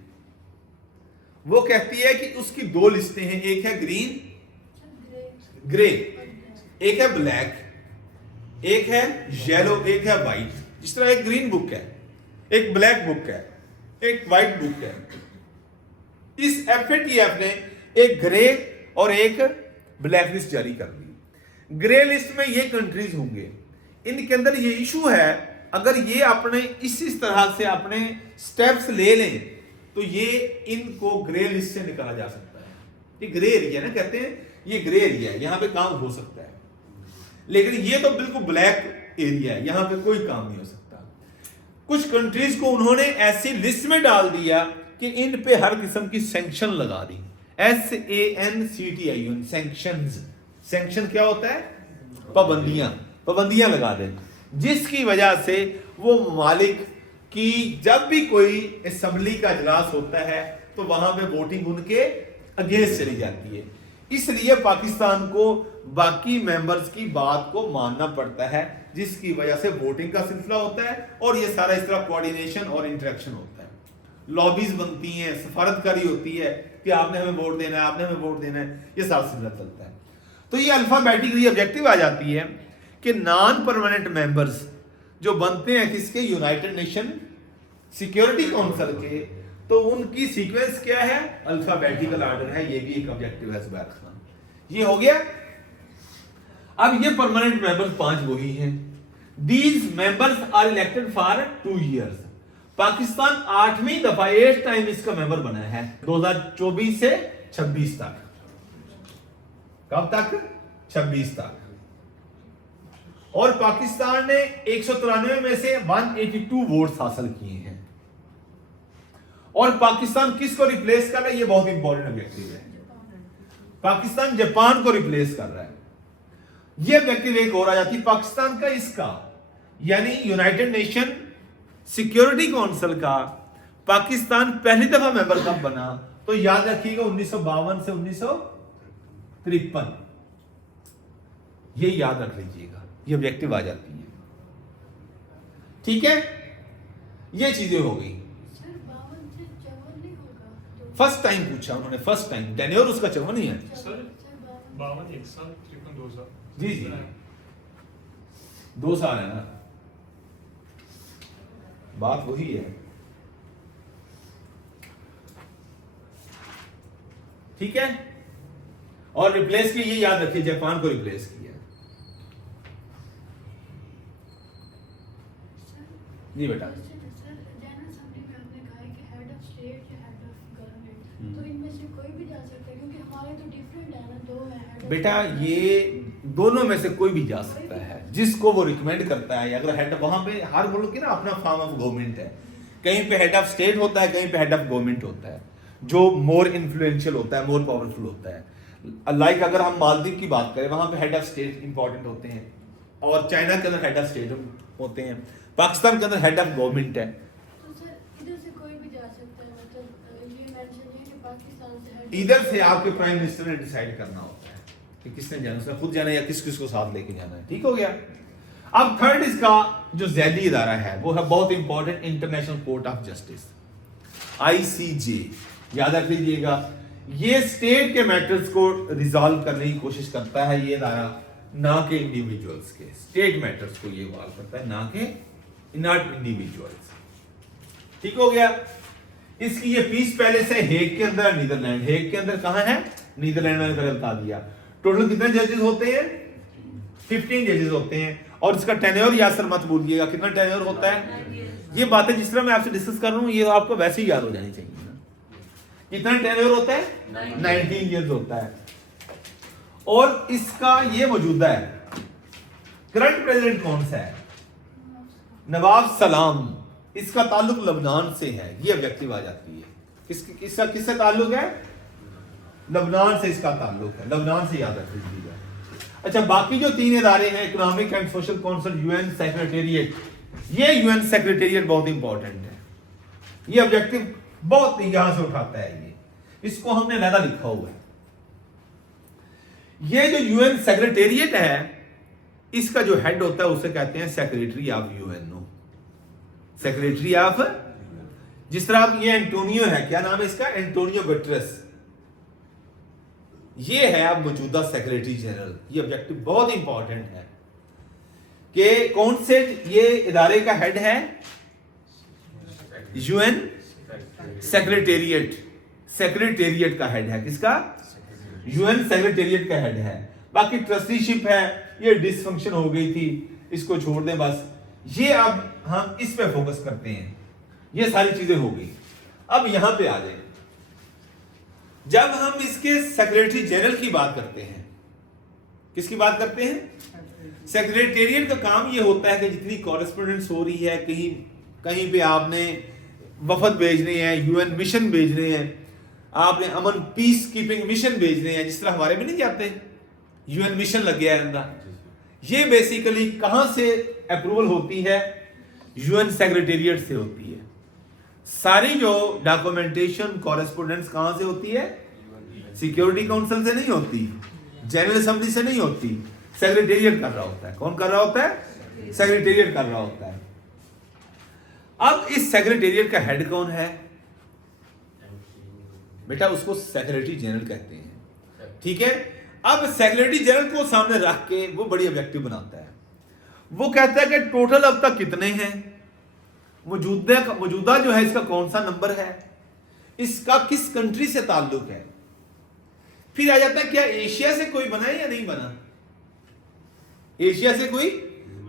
वो कहती है कि उसकी 2 लिस्टें हैं, एक है ग्रीन ग्रे, एक है ब्लैक, एक है येलो, एक है व्हाइट। जिस तरह एक ग्रीन बुक है, एक ब्लैक बुक है, एक व्हाइट बुक है। इस FATF ने एक ग्रे और एक ब्लैक लिस्ट जारी कर दी। ग्रे लिस्ट में ये कंट्रीज होंगे, इनके अंदर ये इशू है, अगर ये अपने इस तरह से अपने स्टेप्स ले लें तो ये इनको ग्रे लिस्ट से निकाला जा सकता है। ये ग्रे एरिया ना, कहते हैं ये ग्रे एरिया है, यहां पे काम हो सकता है। लेकिन ये तो बिल्कुल ब्लैक एरिया है, यहां पे कोई काम नहीं हो सकता। कुछ कंट्रीज को उन्होंने ऐसी लिस्ट में डाल दिया कि इन पे हर किस्म की सैंक्शन लगा दी। SANCTION, sanctions. सैंक्शन क्या होता है? पाबंदियां लगा दें, जिसकी वजह से वो ममालिक की जब भी कोई असेंबली का इजलास होता है तो वहां पे वोटिंग उनके अगेंस्ट चली जाती है। इसलिए पाकिस्तान को बाकी मेंबर्स की बात को मानना पड़ता है, जिसकी वजह से वोटिंग का सिलसिला होता है और ये सारा इस तरह कोऑर्डिनेशन और इंटरेक्शन होता है। लॉबीज बनती हैं, सफारतकारी होती है कि आपने हमें वोट देना है, आपने हमें वोट देना है, ये सारा सिलसिला चलता है। तो ये अल्फाबेटिकली ऑब्जेक्टिव आ जाती है कि नॉन परमानेंट मेंबर्स जो बनते हैं किसके? यूनाइटेड नेशन सिक्योरिटी काउंसिल के, तो उनकी सीक्वेंस क्या है? अल्फाबेटिकल ऑर्डर है। ये भी एक ऑब्जेक्टिव है जुबैर खान। ये हो गया। अब ये परमानेंट मेंबर्स 5 वही हैं। These members are elected for 2 years। Pakistan 8वीं दफा 8th टाइम इसका मेंबर बना है 2024 से 26 तक। कब तक? 26 तक। और पाकिस्तान ने 193 में से 182 वोट्स हासिल किए हैं। और पाकिस्तान किसको रिप्लेस कर रहा है? ये बहुत इंपॉर्टेंट ऑब्जेक्टिव है। पाकिस्तान जापान को रिप्लेस कर रहा है। ये ऑब्जेक्टिव एक और आ जाती है पाकिस्तान का, इसका यानी यूनाइटेड नेशन सिक्योरिटी काउंसिल का पाकिस्तान पहली दफा मेंबर कब बना? तो याद रखिएगा 1952 से 1953। ये याद रख लीजिएगा, ये ऑब्जेक्टिव आ जाती है। ठीक है। ये चीजें हो गई। सर 52 से 54 नहीं होगा तो फर्स्ट टाइम पूछा उन्होंने, फर्स्ट टाइम टेन्योर उसका 54 ही है। सर 52 52 1 साल 53 2 साल। जी जी 2 साल है ना, बात वही है। ठीक है, और रिप्लेस किया, ये याद रखिए जापान को रिप्लेस किया। जी बेटा। सर जनरल असेंबली में आपने कहा है कि हेड ऑफ स्टेट या हेड ऑफ गवर्नमेंट, तो इनमें से कोई भी जा सकता है क्योंकि हमारे तो डिफरेंट है ना, 2 है head of बेटा state। ये दोनों में से कोई भी जा सकता है, जिसको वो रिकमेंड करता है। अगर हेड, वहां पे हर मुल्क की ना अपना फॉर्म ऑफ गवर्नमेंट है, कहीं पे हेड ऑफ स्टेट होता है, कहीं पे हेड ऑफ गवर्नमेंट होता है, जो मोर इन्फ्लुएंशियल होता है, मोर पावरफुल होता है। लाइक अगर हम मालदीव की बात करें, वहां पे हेड ऑफ स्टेट इंपॉर्टेंट होते हैं, और चाइना के अंदर हेड ऑफ स्टेट होते हैं, पाकिस्तान के अंदर हेड ऑफ गवर्नमेंट है। तो सर इधर से कोई भी जा सकता है, मतलब ये मेंशन है कि पाकिस्तान से हेड इधर से आपके प्राइम मिनिस्टर ने डिसाइड करना होता है कि किसने जाना, उसने खुद जाना है या किस किस को साथ लेके जाना है। ठीक हो गया। अब थर्ड इसका जो ज़ैली इदारा है वो है बहुत important, international court of justice, ICJ। याद रख लीजिएगा, ये स्टेट के मैटर्स को रिजॉल्व करने की कोशिश करता है ये इदारा, ना के इंडिविजुअल्स के। स्टेट मैटर्स को ये इन्वॉल्व करता है, ना के नॉट इंडिविजुअल्स। ठीक हो गया। इसकी ये पीस पैलेस है हेग के अंदर, नीदरलैंड। हेग के अंदर कहां है? नीदरलैंड। मैंने पहले बता दिया। टोटल कितने जजेस होते हैं? 15 जजेस होते हैं। और इसका टेन्योर यासर मत भूलिएगा, कितना टेन्योर होता है? ये बातें जिस तरह मैं आपसे डिस्कस कर रहा हूं, ये आपको वैसे ही याद हो जानी चाहिए ना। कितना टेन्योर होता है? 19 ईयर्स होता है। और इसका ये मौजूदा है, करंट प्रेसिडेंट कौन सा है? नवाब सलाम। इसका ताल्लुक लबनान से है। ये ऑब्जेक्टिव आ जाती है। इसका किससे ताल्लुक है? लबनान से इसका ताल्लुक है। लबनान से याद रख लीजिएगा। अच्छा, बाकी जो 3 इदारे हैं, economic and social council, UN secretariat. ये यूएन सेक्रेटेरिएट बहुत इंपॉर्टेंट है। ये ऑब्जेक्टिव बहुत यहां से उठाता है। इसको हमने अलग लिखा हुआ है। ये जो यूएन सेक्रेटेरिएट है, इसका जो हेड होता है उसे कहते हैं secretary of UNO. Secretary of, जिस तरह आप ये एंटोनियो है, क्या नाम है इसका? Antonio Guterres. ये है अब मौजूदा सेक्रेटरी जनरल। ये ऑब्जेक्टिव बहुत इंपॉर्टेंट है कि कौन से ये इदारे का हेड है? UN secretariat. सेक्रेटेरिएट का हेड है। किसका? यूएन सेक्रेटेरिएट का हेड है। बाकी ट्रस्टीशिप है, ये डिसफंक्शन हो गई थी, इसको छोड़ दें बस। ये अब हम इस पे फोकस करते हैं। ये सारी चीजें हो गई। अब यहां पे आ जाए, जब हम इसके सेक्रेटरी जनरल की बात करते हैं, किसकी बात करते हैं? सेक्रेटेरिएट का काम ये होता है कि जितनी कॉरेस्पोंडेंस हो रही है, कहीं कहीं पे आपने वफद भेजने हैं, यूएन मिशन भेजने हैं, आपने अमन पीस कीपिंग मिशन भेजने हैं, जिस तरह हमारे में नहीं जाते, यूएन मिशन लग गया है अंदर। ये बेसिकली कहां से अप्रूवल होती है? यूएन सेक्रेटेरिएट से होती है। सारी जो डॉक्यूमेंटेशन कॉरेस्पोंडेंस कहां से होती है? सिक्योरिटी काउंसिल से नहीं होती, जनरल असेंबली से नहीं होती, सेक्रेटेरिएट कर रहा होता है। कौन कर रहा होता है? सेक्रेटेरिएट कर रहा होता है। अब इस सेक्रेटेरिएट का हेड कौन है? बेटा उसको सेक्रेटरी जनरल कहते हैं। ठीक है। अब सेक्रेटरी जनरल को सामने रख के वो बड़ी ऑब्जेक्टिव बनाता है। वो कहता है कि टोटल अब तक कितने हैं, मौजूदा जो है इसका कौन सा नंबर है, इसका किस कंट्री से ताल्लुक है। फिर आ जाता है क्या एशिया से कोई बना है या नहीं बना? एशिया से कोई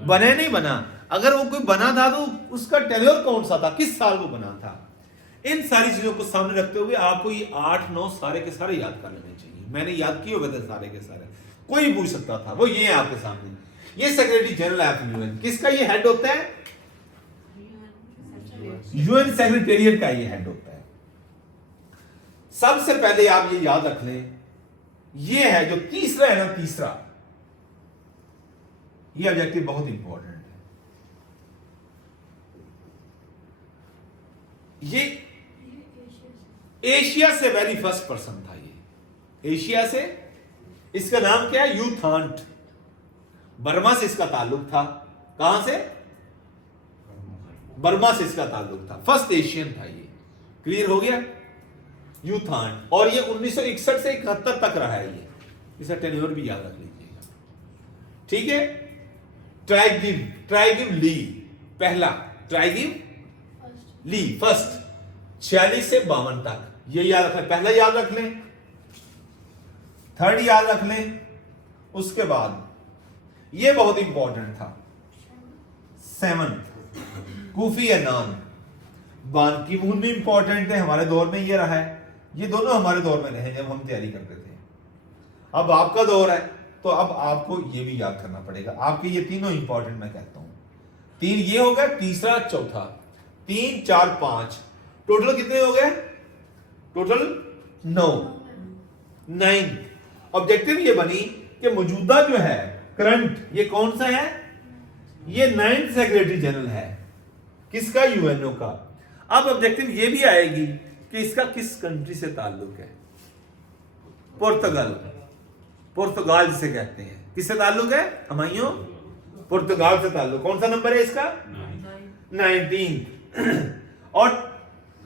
बना है नहीं बना? अगर वो कोई बना था तो उसका टेन्योर कौन सा था, किस साल वो बना था? इन सारी चीजों को सामने रखते हुए आपको ये 8-9 सारे के सारे याद कर लेने चाहिए। मैंने याद किए हुए थे सारे के सारे, कोई पूछ सकता था, वो ये है आपके सामने। ये सेक्रेटरी जनरल ऑफ यूएन, किसका ये हेड होता है? यूएन सेक्रेटेरिएट का ये हेड होता है। सबसे पहले आप ये याद रख लें, ये है जो तीसरा है ना, तीसरा ये ऑब्जेक्टिव बहुत इंपॉर्टेंट है। ये एशिया से वेरी फर्स्ट पर्सन था। ये एशिया से, इसका नाम क्या है? यू थांट। बर्मा से इसका ताल्लुक था। कहां से? बर्मा से इसका ताल्लुक था, फर्स्ट एशियन था ये। क्लियर हो गया? यूथान, और ये 1961 से 71 तक रहा है ये, इसका टेन्योर भी याद रख लीजिएगा, ठीक है। ट्राइगिव ली पहला, ट्राइगिव ली फर्स्ट 46 से 52 तक, ये याद रखें, पहला याद रख लें, थर्ड याद रख लें। उसके बाद ये बहुत इंपॉर्टेंट था, 7 कूफी अनान। बान की मून भी इंपॉर्टेंट थे, हमारे दौर में ये रहा है, ये दोनों हमारे दौर में रहे जब हम तैयारी करते थे। अब आपका दौर है तो अब आपको ये भी याद करना पड़ेगा। आपके ये तीनों इंपॉर्टेंट मैं कहता हूं, 3 ये हो गया, तीसरा चौथा, 3 4 5 टोटल कितने हो गए? टोटल 9। ऑब्जेक्टिव ये बनी कि मौजूदा जो है करंट, ये कौन सा है? ये 9th सेक्रेटरी जनरल है, किसका? यूएनओ का। अब ऑब्जेक्टिव ये भी आएगी कि इसका किस कंट्री से ताल्लुक है? पुर्तगाल जिसे कहते हैं, किससे ताल्लुक है हमाइयों? पुर्तगाल से ताल्लुक। कौन सा नंबर है इसका? 19। और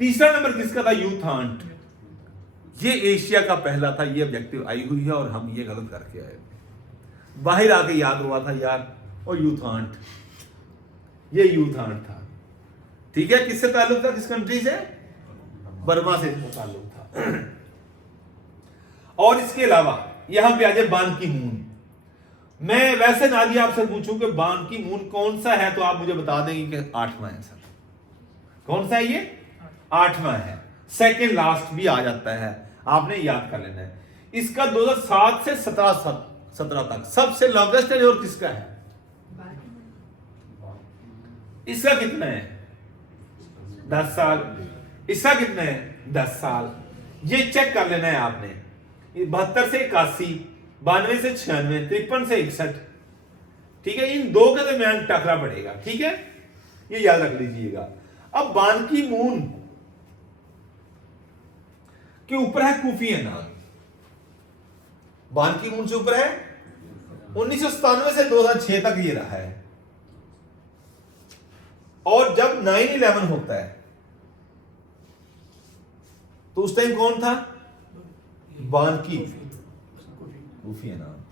तीसरा नंबर किसका था? यूथांट। ये एशिया का पहला था, ये ऑब्जेक्टिव आई हुई है और हम ये गलत करके आए, बाहर आके याद हुआ था यार, और यूथांट, ये यूथांट था, ठीक है। किससे ताल्लुक था? किस कंट्री से? बर्मा से इसका ताल्लुक था। और इसके अलावा यहां पे आ जाए बान की मून। मैं वैसे नादिया आपसे पूछूं कि बान की मून कौन सा है, तो आप मुझे बता देंगे कि 8वां है सर। कौन सा है ये? 8वां है, सेकेंड लास्ट भी आ जाता है, आपने याद कर लेना है। इसका 2007 से 17 तक सबसे लॉन्गेस्ट है। और किसका है? इसका कितना है? 10 साल। इसका कितना है? 10 साल। ये चेक कर लेना है आपने। 72 से 81, 92 से 96, 53 से 61, ठीक है। इन दो के दरमियान टकरा पड़ेगा, ठीक है, ये याद रख लीजिएगा। अब बान की मून के ऊपर है कूफी अनान। बान की मून से ऊपर है 1997 से 2006 तक ये रहा है। और जब 9/11 होता है तो उस टाइम कौन था? बान की कूफी अनान।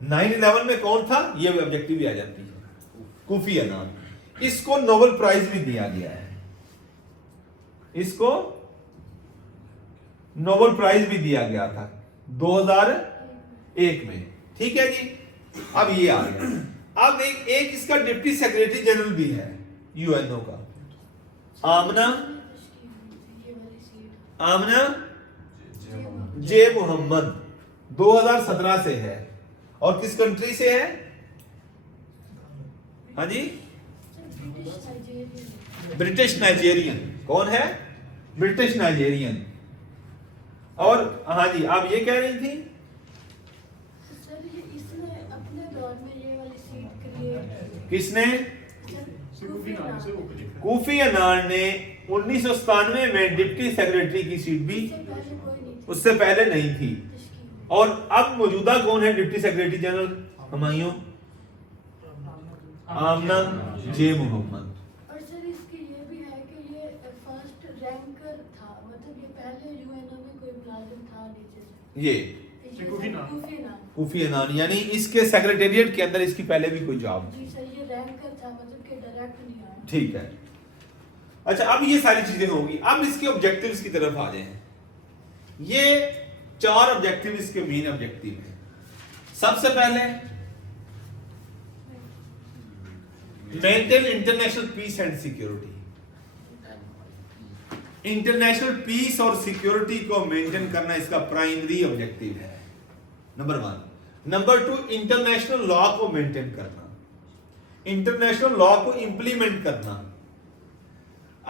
9/11 में कौन था? ये ऑब्जेक्टिव भी आ जाती है, कूफी अनान। इसको नोबेल प्राइज भी दिया गया है, इसको नोबेल प्राइज भी दिया गया था 2001 में, ठीक है जी। अब ये आ गया। अब एक इसका डिप्टी सेक्रेटरी जनरल भी है यूएनओ का, आमना जे मोहम्मद, 2017 से है। और किस कंट्री से है? हाँ जी, ब्रिटिश नाइजेरियन। कौन है? British Nigerian. और हाँ जी, आप ये कह रही थी? सर ये इसने अपने दौर में ये वाली सीट क्रिएट, किसने? कूफी कूफी अनान ने 1997 में डिप्टी सेक्रेटरी की सीट भी उससे पहले नहीं थी। और अब मौजूदा कौन है डिप्टी सेक्रेटरी जनरल? हुमायूं आमना जे मोहम्मद। और सर इसकी ये भी है कि ये फर्स्ट रैंकर था, मतलब ये पहले यूएनओ में कोई मुलाजिम था नीचे से। ये कूफी अनान, यानी इसके सेक्रेटेरिएट के अंदर इसकी पहले भी कोई जॉब। जी सर, ये रैंकर था, मतलब कि डायरेक्ट नहीं आया। ठीक है। अच्छा, अब ये सारी चीजें होंगी। अब इसके ऑब्जेक्टिव्स की तरफ आ जाए। ये 4 ऑब्जेक्टिव इसके मेन ऑब्जेक्टिव हैं। सबसे पहले maintain international peace and security. International peace और सिक्योरिटी को मेंटेन करना इसका प्राइमरी ऑब्जेक्टिव है, नंबर 1। नंबर 2, इंटरनेशनल लॉ को मेंटेन करना, इंटरनेशनल लॉ को इंप्लीमेंट करना।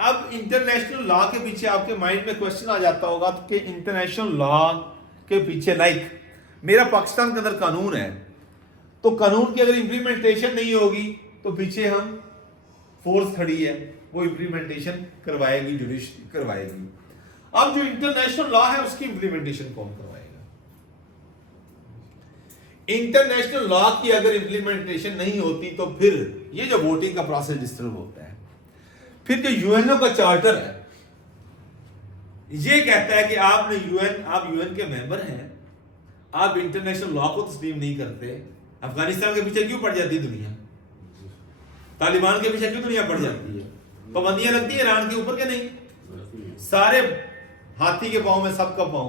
अब इंटरनेशनल लॉ के पीछे आपके माइंड में क्वेश्चन आ जाता होगा कि इंटरनेशनल लॉ के पीछे, लाइक मेरा पाकिस्तान के अंदर कानून है, तो कानून की अगर इंप्लीमेंटेशन नहीं होगी तो पीछे हम फोर्स खड़ी है, वो इंप्लीमेंटेशन करवाएगी, जुडिशरी करवाएगी। अब जो इंटरनेशनल लॉ है उसकी इंप्लीमेंटेशन कौन करवाएगा? इंटरनेशनल लॉ की अगर इम्प्लीमेंटेशन नहीं होती तो फिर ये जो वोटिंग का प्रोसेस डिस्टर्ब होता है। फिर जो यूएनओ का चार्टर है ये कहता है कि आप यूएन के मेंबर हैं, आप इंटरनेशनल लॉ को तस्लीम नहीं करते। अफगानिस्तान के पीछे क्यों पड़ जाती है दुनिया? तालिबान के पीछे क्यों दुनिया पड़ जाती है? पाबंदियां लगती है ईरान के ऊपर के नहीं? सारे हाथी के पांव में सबका पांव।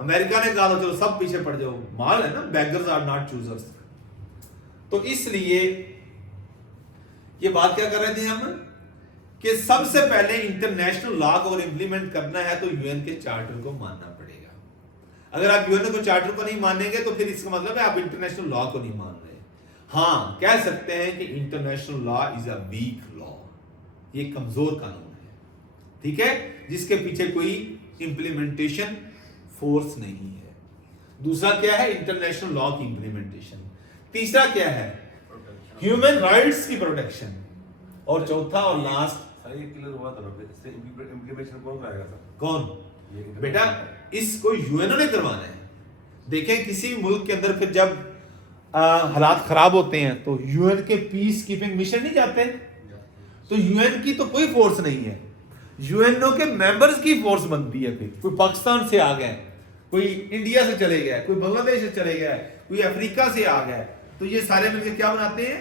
अमेरिका ने कहा था चलो सब पीछे पड़ जाओ, माल है ना, बेगर्स आर नॉट चूजर्स। तो इसलिए ये बात क्या कर रहे थे हम कि सबसे पहले इंटरनेशनल लॉ को अगर इंप्लीमेंट करना है तो यूएन के चार्टर को मानना पड़ेगा। अगर आप यूएन के चार्टर को नहीं मानेंगे तो फिर इसका मतलब है आप इंटरनेशनल लॉ को नहीं मान रहे। हाँ, कह सकते हैं कि international law is a weak law, ये कमजोर कानून है, ठीक है, जिसके पीछे कोई इंप्लीमेंटेशन फोर्स नहीं है। दूसरा क्या है? इंटरनेशनल लॉ की इंप्लीमेंटेशन। तीसरा क्या है? ह्यूमन राइट्स की प्रोटेक्शन। और चौथा और लास्ट, ये क्लियर हुआ था ना, इससे इंप्लीमेंटेशन कौन कराएगा सर? कौन? बेटा इसको यूएनओ ने करवाना है। देखें किसी भी मुल्क के अंदर फिर जब हालात खराब होते हैं तो यूएन के पीस कीपिंग मिशन नहीं जाते, तो यूएन की तो कोई फोर्स नहीं है, यूएनओ के मेंबर्स की फोर्स बनती है। फिर कोई पाकिस्तान से आ गए, कोई इंडिया से चले गए, कोई बांग्लादेश से चले गए, कोई अफ्रीका से आ गए, तो ये सारे मिलकर क्या बनाते हैं?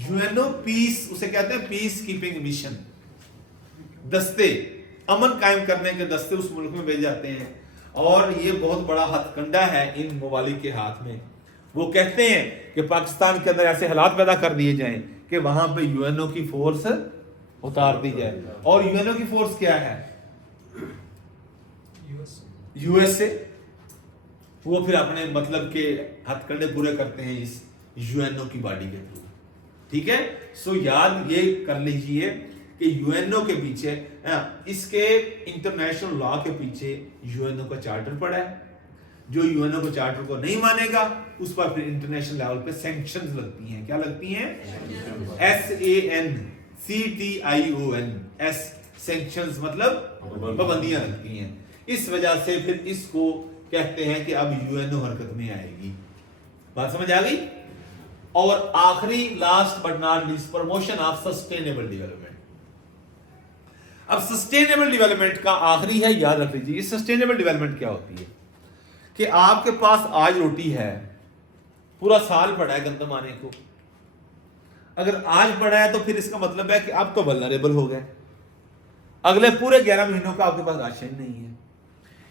यूएनओ पीस, उसे कहते हैं पीस कीपिंग मिशन। दस्ते, अमन कायम करने के दस्ते उस मुल्क में भेज जाते हैं। और ये बहुत बड़ा हथकंडा है इन ममालिक के हाथ में। वो कहते हैं कि पाकिस्तान के अंदर ऐसे हालात पैदा कर दिए जाएं कि वहां पे यूएनओ की फोर्स उतार दी जाए। और यूएनओ की फोर्स क्या है? यूएसए। वो फिर अपने मतलब के हथकंडे पूरे करते हैं इस यूएनओ की बॉडी के थ्रू, ठीक है। सो याद ये कर लीजिए कि यूएनओ के पीछे, इसके इंटरनेशनल लॉ के पीछे यूएनओ का चार्टर पड़ा है। जो यूएनओ के चार्टर को नहीं मानेगा उस पर फिर इंटरनेशनल लेवल पे सैंक्शंस लगती हैं। क्या लगती हैं? SANCTION, सैंक्शंस मतलब पाबंदियां लगती हैं। इस वजह से फिर इसको कहते हैं कि अब यूएनओ हरकत में आएगी। बात समझ आ गई? और आखिरी, last but not least, promotion of sustainable development. अब सस्टेनेबल डेवलपमेंट का आखिरी है, याद रख लीजिए। सस्टेनेबल डेवलपमेंट क्या होती है कि आपके पास आज रोटी है, पूरा साल पड़ा है गंदम आने को। अगर आज पड़ा है तो फिर इसका मतलब है कि आप तो वल्नरेबल हो गए, अगले पूरे 11 महीनों का आपके पास राशन नहीं है।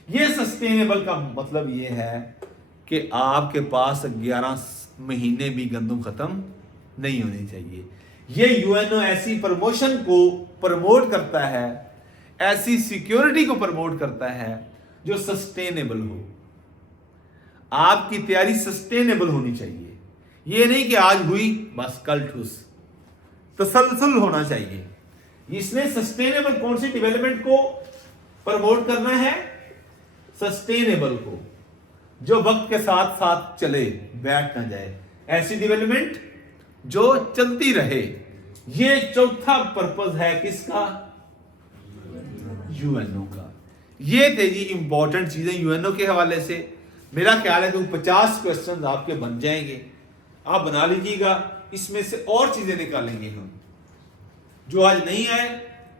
ये सस्टेनेबल का मतलब ये है कि आपके पास 11 महीने भी गंदम खत्म नहीं होनी चाहिए। ये यूएनओ ऐसी प्रमोशन को प्रमोट करता है, ऐसी सिक्योरिटी को प्रमोट करता है जो सस्टेनेबल हो। आपकी तैयारी सस्टेनेबल होनी चाहिए। ये नहीं कि आज हुई बस कल ठुस, तसलसल होना चाहिए। इसने सस्टेनेबल कौन सी डेवलपमेंट को प्रमोट करना है? सस्टेनेबल को, जो वक्त के साथ साथ चले, बैठ ना जाए, ऐसी डेवलपमेंट जो चलती रहे। ये चौथा पर्पस है किसका? यूएनओ का। ये थे जी इंपॉर्टेंट चीजें यूएनओ के हवाले से। मेरा ख्याल है कि 50 क्वेश्चंस आपके बन जाएंगे, आप बना लीजिएगा। इसमें से और चीजें निकालेंगे हम, जो आज नहीं आए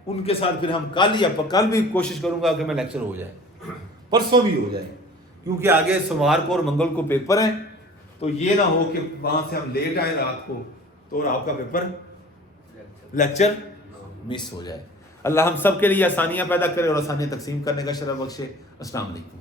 उनके साथ फिर हम कल या कल भी कोशिश करूंगा कि मैं लेक्चर हो जाए, परसों भी हो जाए, क्योंकि आगे सोमवार को और मंगल को पेपर है। तो ये ना हो कि वहां से हम लेट आए रात को तो और आपका पेपर लेक्चर मिस हो जाए। अल्लाह हम सब के लिए आसानियां पैदा करे और आसानियां तकसीम करने का शरफ बख्शे। अस्सलाम वालेकुम।